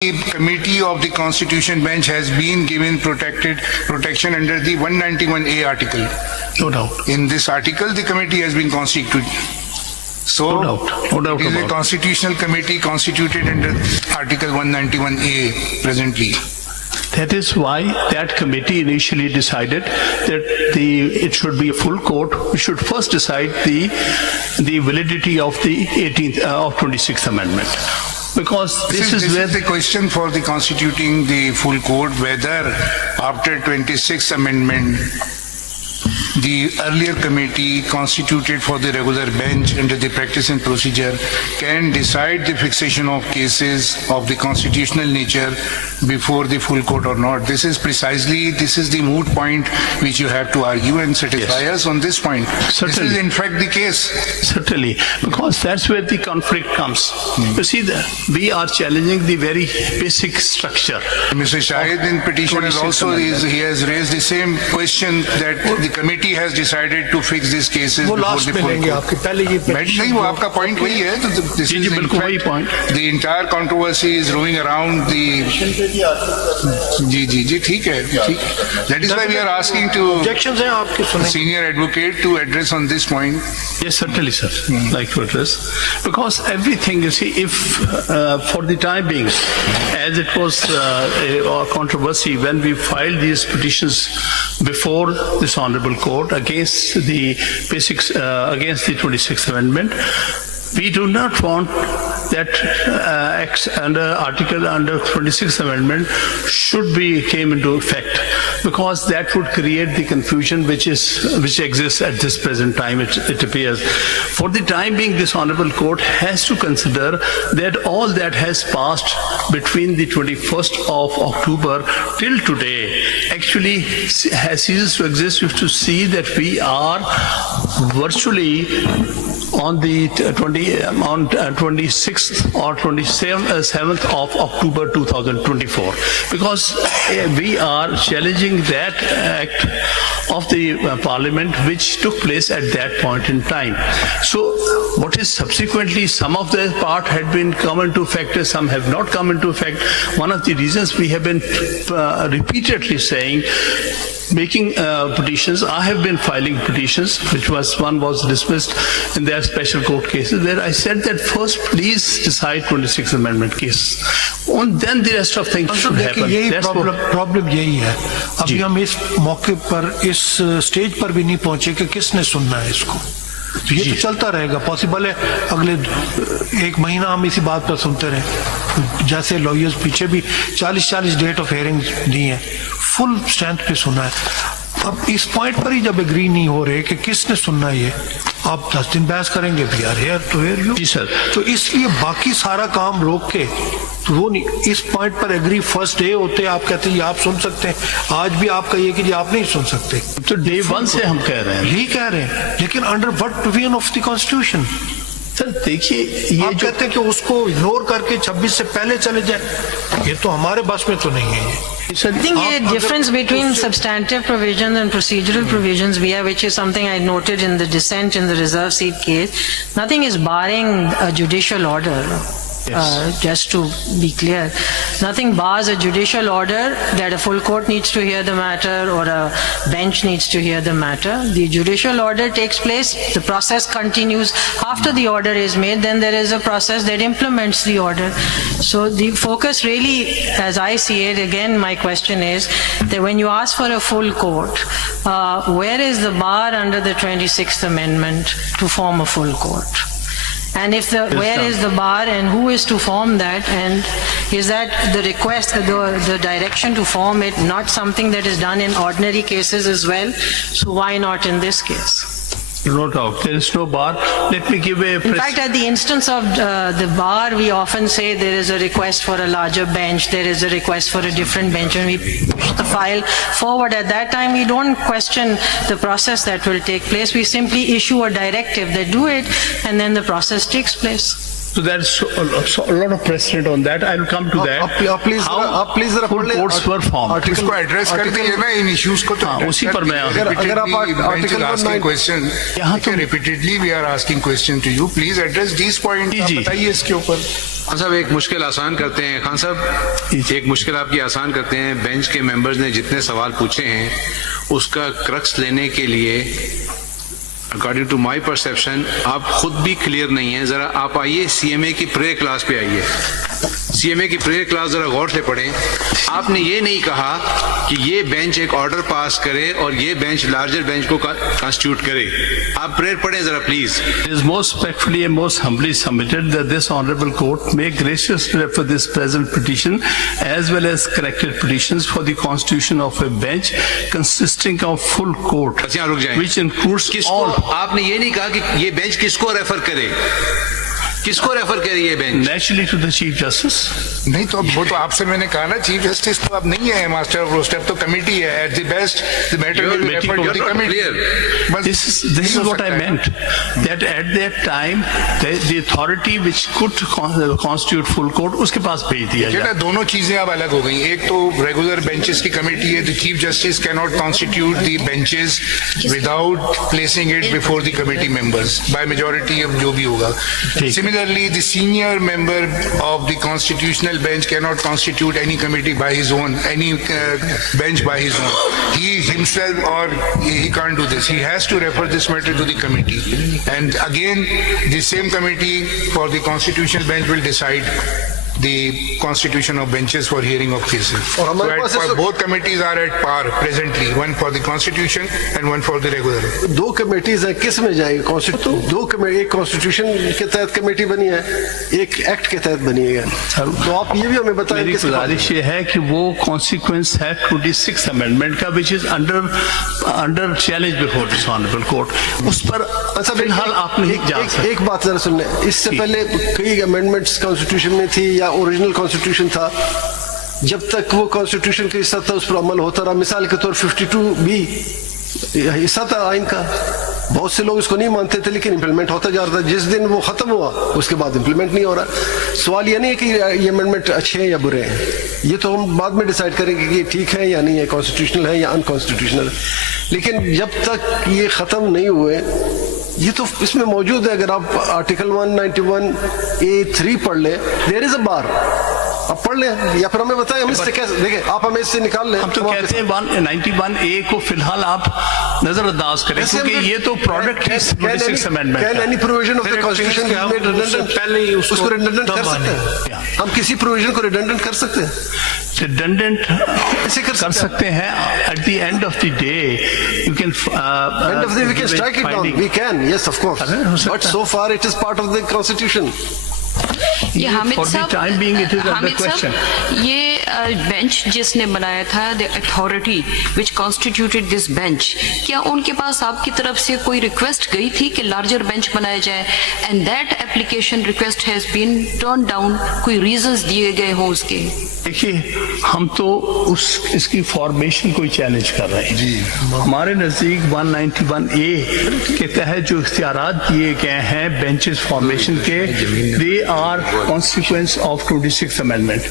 The committee of the Constitution Bench has been given protection under the 191A article. No doubt. In this article, the committee has been constituted. So, No doubt it is about a it. constitutional committee constituted under Article 191A presently. That is why that committee initially decided that it should be a full court. We should first decide the validity of the 26th Amendment. Because this is where the question for the constituting the full court, whether after 26th Amendment, the earlier committee constituted for the regular bench under the practice and procedure can decide the fixation of cases of the constitutional nature before the full court or not. This is the moot point which you have to argue and satisfy us on this point. Certainly. This is in fact the case. Certainly, because that's where the conflict comes. You see, we are challenging the very basic structure. Mr. Shahid in petition has also he has raised the same question that the committee has decided to fix these cases वो before last the में full लेंगे court. आपके पहले ये नहीं वो आपका point वही है. This ji, is ji, in बिल्कुल वही fact point. the entire controversy is roaming around the जी ठीक है. That is why we are asking to objections हैं आपके सुने senior advocate to address on this point. Yes, certainly, sir. Like to address. Because everything, you see, if for the time being, as it was a controversy when we filed these petitions before this honorable court against the basics, against the 26th Amendment, we do not want that article under 26th Amendment came into effect, because that would create the confusion which exists at this present time. It appears. For the time being, this honorable court has to consider that all that has passed between the 21st of October till today actually has ceased to exist. You have to see that we are virtually on the 26th or 27th of October 2024, because we are challenging that act of the Parliament which took place at that point in time. So what is subsequently, some of the part had been come into effect, some have not come into effect. One of the reasons we have been repeatedly saying, making petitions, I have been filing petitions, one was dismissed in their special court cases, where I said that first please decide 26th Amendment case, and then the rest of things should happen. यही That's what- problem यही है. अभी हम इस मौके पर इस stage पर भी नहीं पहुंचे कि किसने सुनना है इसको. तो ये तो चलता रहेगा. पॉसिबल है अगले एक महीना हम इसी बात पर सुनते रहे. जैसे लॉयर्स पीछे भी 40 डेट ऑफ हियरिंग दी है, फुल स्ट्रेंथ पे सुना है. अब इस पॉइंट पर ही जब एग्री नहीं हो रहे कि किसने सुनना है, आप 10 दिन बहस करेंगे भी यार हेयर टू हेयर यू. जी सर. तो इसलिए बाकी सारा काम रोक के तो वो नहीं, इस पॉइंट पर एग्री फर्स्ट डे होते आप कहते हैं आप सुन सकते हैं. आज भी आपका ये कि जी आप नहीं सुन सकते. तो डे 1 से हम कह रहे हैं. यही कह रहे हैं, लेकिन under what provision of the constitution. Sir देखिए, ये आप कहते हैं कि उसको इग्नोर करके 26 से पहले चले जाए, ये तो हमारे बस में तो नहीं है. ये I think the difference between substantive provisions and procedural provisions we have, which is something I noted in the dissent in the reserve seat case, nothing is barring a judicial order. Just to be clear, nothing bars a judicial order that a full court needs to hear the matter or a bench needs to hear the matter. The judicial order takes place, the process continues. After the order is made, then there is a process that implements the order. So the focus really, as I see it, again my question is that when you ask for a full court, where is the bar under the 26th Amendment to form a full court? And if where is the bar and who is to form that, and is that the request, the direction to form it, not something that is done in ordinary cases as well? So why not in this case? No doubt, there is no bar. Let me give a... In fact, at the instance of the bar, we often say there is a request for a larger bench, there is a request for a different bench, and we push the file forward. At that time, we don't question the process that will take place. We simply issue a directive that do it, and then the process takes place. So there's a lot of precedent on that. I will come to that. आप please जरा full पढ़ लें courts were formed. इसको address कर दिए ना इन issues को, तो हाँ, उसी पर मैं अगर आप आर्टिकल क्वेश्चन यहाँ तो- repeatedly we are asking question to you, please address this point, जी, जी। बताइए इसके ऊपर। खान साहब एक मुश्किल आसान करते हैं, खान साहब एक मुश्किल आपकी आसान करते हैं। बेंच के मेंबर्स ने जितने सवाल पूछे हैं उसका क्रक्स लेने के लिए अकॉर्डिंग टू माय परसेप्शन आप खुद भी क्लियर नहीं है। जरा आप आइए सीएमए की प्रेयर क्लास पे आइए, सीएमए की प्रेयर क्लास जरा गौर से पढ़ें। आपने ये नहीं कहा कि ये बेंच एक ऑर्डर पास करे और ये बेंच लार्जर बेंच को कॉन्स्टिट्यूट करे। आप प्रेयर पढ़ें जरा please. It is most respectfully and most humbly submitted that this honorable court may graciously refer this present petition as well as corrected petitions for the constitution of a bench consisting of full court, बस यहाँ रुक जाएं। which includes किसको all. आपने ये नहीं कहा कि ये बेंच किसको रेफर करे, किसको रेफर करे ये bench? Naturally to the Chief Justice. नहीं तो अब वो तो आपसे मैंने कहा ना, चीफ जस्टिस तो अब नहीं है मास्टर ऑफ रोस्टर, तो कमेटी है। At the best the matter will be referred to the committee. This is what I meant, that at that time the authority which could constitute full court उसके पास भेज दिया बेटा जाए। दोनों चीजें अब अलग हो गई। एक तो रेगुलर बेंचेस की कमेटी है, the chief justice can not constitute the benches without placing it before the committee members by majority, अब जो भी होगा। Similarly, the senior member of the constitutional bench cannot constitute any committee by his own, any bench by his own. He himself or he can't do this. He has to refer this matter to the committee. And again, the same committee for the constitutional bench will decide the constitution of benches for hearing of cases. So और हमारे पास at, both committees are at par presently, one for the constitution and one for the regular. दो committees है, किस में जाएगी? दो committee, एक constitution के तहत कमेटी बनी है, एक एक्ट के तहत बनी है। तो आप ये भी हमें बताएं मेरी किसके पास गुजारिश ये है कि वो कॉन्सिक्वेंस है 26 अमेंडमेंट का, which is under challenge before this honourable court. उस पर अच्छा, फिलहाल आप नहीं जा सकते। एक बात जरा सुनने, इससे पहले कई अमेंडमेंट्स कॉन्स्टिट्यूशन में थी या ओरिजिनल कॉन्स्टिट्यूशन था, जब तक वो कॉन्स्टिट्यूशन का हिस्सा था उस पर अमल होता रहा। मिसाल के तौर 52B हिस्सा था आइन का, बहुत से लोग इसको नहीं मानते थे लेकिन इम्प्लीमेंट होता जा रहा था। जिस दिन वो खत्म हुआ उसके बाद इम्प्लीमेंट नहीं हो रहा। सवाल ये नहीं है कि ये अमेंडमेंट अच्छे हैं या बुरे हैं, ये तो हम बाद में डिसाइड करेंगे कि ये ठीक है या नहीं है, कॉन्स्टिट्यूशनल है या अनकॉन्स्टिट्यूशनल। लेकिन जब तक ये खत्म नहीं हुए, ये तो इसमें मौजूद है। अगर आप आर्टिकल 191A3 पढ़ ले, देयर इज अ बार, आप पढ़ लें या फिर हमें बताएं हम इससे कैसे, देखिए आप हमें इससे निकाल लें। हम तो कहते हैं 191A को फिलहाल आप नजरअंदाज करें, क्योंकि ये तो प्रोडक्ट है 26 amendment can any provision of the constitution हम मेड रिडंडेंट, पहले ही उसको रिडंडेंट कर सकते हैं? हम किसी प्रोविजन को रिडंडेंट कर सकते हैं? रिडंडेंट ऐसे कर सकते हैं। At the end of the day you can End of the day, we can strike it down. We can, yes, of course. अरे, हो सकता But है। so far, it is part of the constitution. ये Hamid For the साहब, time being, it is under Hamid question. साहब, ये bench जिसने बनाया था, the authority which constituted this bench, क्या उनके पास आपकी तरफ से कोई रिक्वेस्ट गई थी कि लार्जर बेंच बनाया जाए? And that application request has been turn down, कोई रीजंस दिए गए हो उसके? देखिए, हम तो इसकी फॉर्मेशन को चैलेंज कर रहे हैं जी। हमारे नजदीक 191A के तहत जो इख्तियारात दिए गए हैं बेंचेस फॉर्मेशन के, they are consequence of 26 amendment.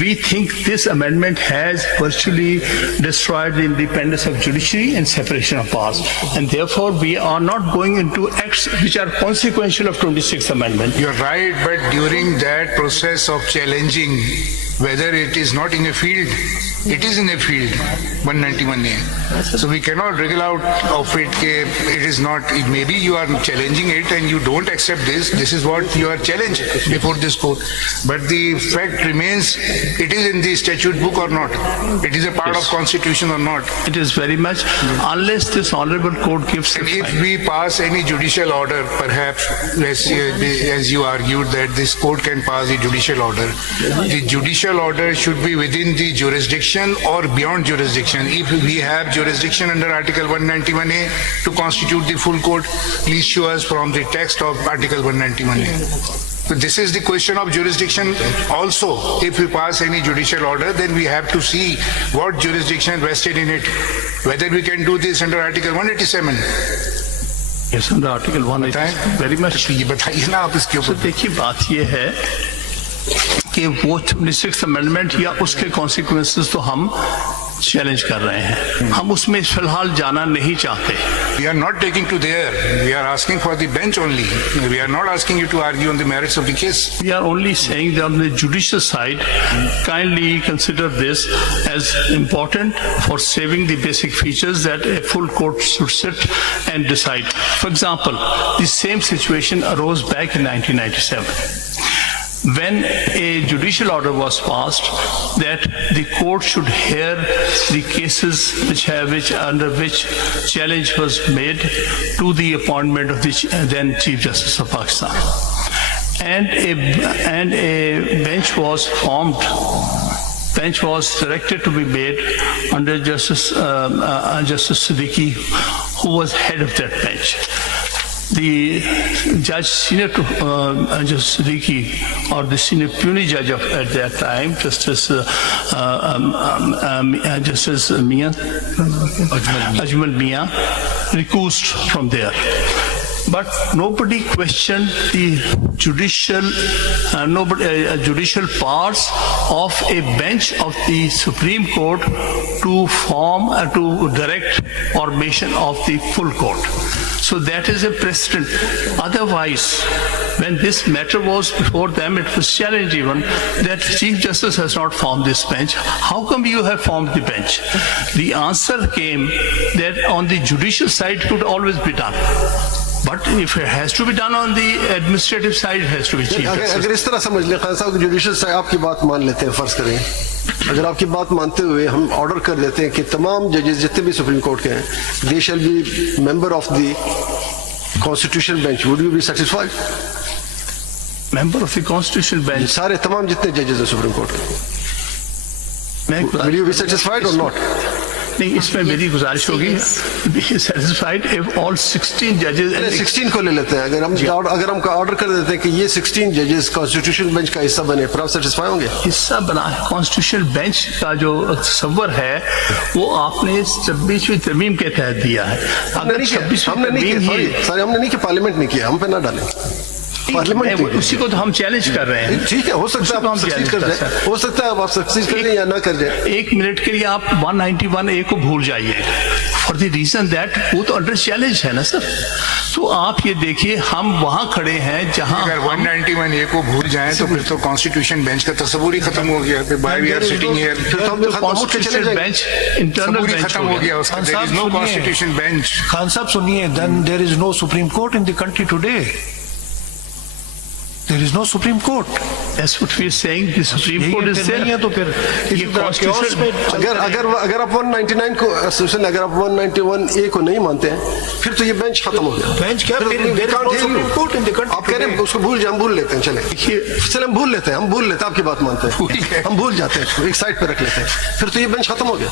We think this amendment has virtually destroyed the independence of judiciary and separation of powers, and therefore we are not going into acts which are consequential of 26 amendment. You're right, but during that process of challenging, whether it is not in a field, it is in a field, 191A. So we cannot wriggle out of it. It is not, maybe you are challenging it and you don't accept this. This is what you are challenged before this court. But the fact remains, it is in the statute book or not. It is a part of constitution or not. It is very much, unless this honorable court gives. And if we pass any judicial order, perhaps, as you argued that this court can pass a judicial order, the judicial order should be within the jurisdiction or beyond jurisdiction. If we have jurisdiction under Article 191A to constitute the full court, please show us from the text of Article 191A. So this is the question of jurisdiction also. If we pass any judicial order, then we have to see what jurisdiction vested in it, whether we can do this under Article 187. Yes, under Article 1 it is very much. ये बताइए ना आप इसके तो ऊपर। देखिए बात ये है कि वो 26th अमेंडमेंट या उसके कॉन्सिक्वेंसेस तो हम चैलेंज कर रहे हैं, हम उसमें फिलहाल जाना नहीं चाहते। We are not taking to there. We are asking for the bench only. We are not asking you to argue on the merits of the case. We are only saying that on the judicial side, kindly consider this as important for saving the basic features that a full court should sit and decide. For example, the same situation arose back in 1997. When a judicial order was passed that the court should hear the cases under which challenge was made to the appointment of the then Chief Justice of Pakistan, and a bench was formed. Bench was directed to be made under Justice Siddiqui, who was head of that bench. The judge, senior to Judge Siddiqui, or the senior puisne judge at that time, Justice Mian, Ajmal Mian, recused from there. But nobody questioned the judicial powers of a bench of the Supreme Court to form, to direct formation of the full court. So that is a precedent. Otherwise, when this matter was before them, it was challenged even that Chief Justice has not formed this bench. How come you have formed the bench? The answer came that on the judicial side it could always be done. But if it has to be done on the administrative side, it has to be Chief Justice. अगर इस तरह समझ लें खान साहब, judicial साहब आपकी बात मान लेते हैं, फर्ज करें अगर आपकी बात मानते हुए हम ऑर्डर कर देते हैं कि तमाम जजेस जितने भी सुप्रीम कोर्ट के हैं, they shall be member of the constitutional bench, would you be satisfied? Member of the Constitutional Bench. सारे तमाम जितने जजेस हैं सुप्रीम कोर्ट के, विल यू बी सेटिस्फाइड और नॉट? नहीं, इसमें मेरी गुजारिश होगी, be satisfied if all 16 judges. 16 को ले लेते हैं, अगर हम ऑर्डर कर देते हैं कि ये 16 जजेस कॉन्स्टिट्यूशनल बेंच का हिस्सा बने, फिर आप सेटिस्फाई होंगे? हिस्सा बना है कॉन्स्टिट्यूशनल बेंच का जो तस्वर है वो आपने 26वीं तरमीम के तहत दिया है। अगर 26वीं तरमीम ही हमने नहीं किया, पार्लियामेंट ने किया, हम पे ना डालें। पार्लियामेंट उसी को तो हम चैलेंज कर रहे हैं। ठीक है, हो सकता है आप सक्सीड कर जाए, हो सकता है आप सक्सीड कर जाए या ना कर जाए। एक मिनट के लिए आप 191A को भूल जाइए, फॉर द रीजन दैट वो तो अंडर चैलेंज है ना सर। तो आप ये देखिए, हम वहां खड़े हैं जहां अगर 191A को भूल जाएं तो फिर तो कॉन्स्टिट्यूशन बेंच का तस्वूर ही खत्म हो गया। By we are sitting here, constitution bench internal bench खत्म हो गया उसका। There is no constitution bench. Khan साहब सुनिए, then there is no supreme court in the country today. There is no Supreme Court. That's what we are saying. The Supreme Court is there. नहीं है तो फिर ये Constitution अगर आप 199 को अगर आप 191A को नहीं मानते हैं, फिर तो ये बेंच खत्म हो गया। बेंच क्या? Supreme court in the country. आप कह रहे हैं उसको हम भूल लेते हैं, चले हम भूल लेते हैं, आपकी बात मानते हैं, हम भूल जाते हैं, एक साइड पे रख लेते हैं, फिर तो ये बेंच खत्म हो गया।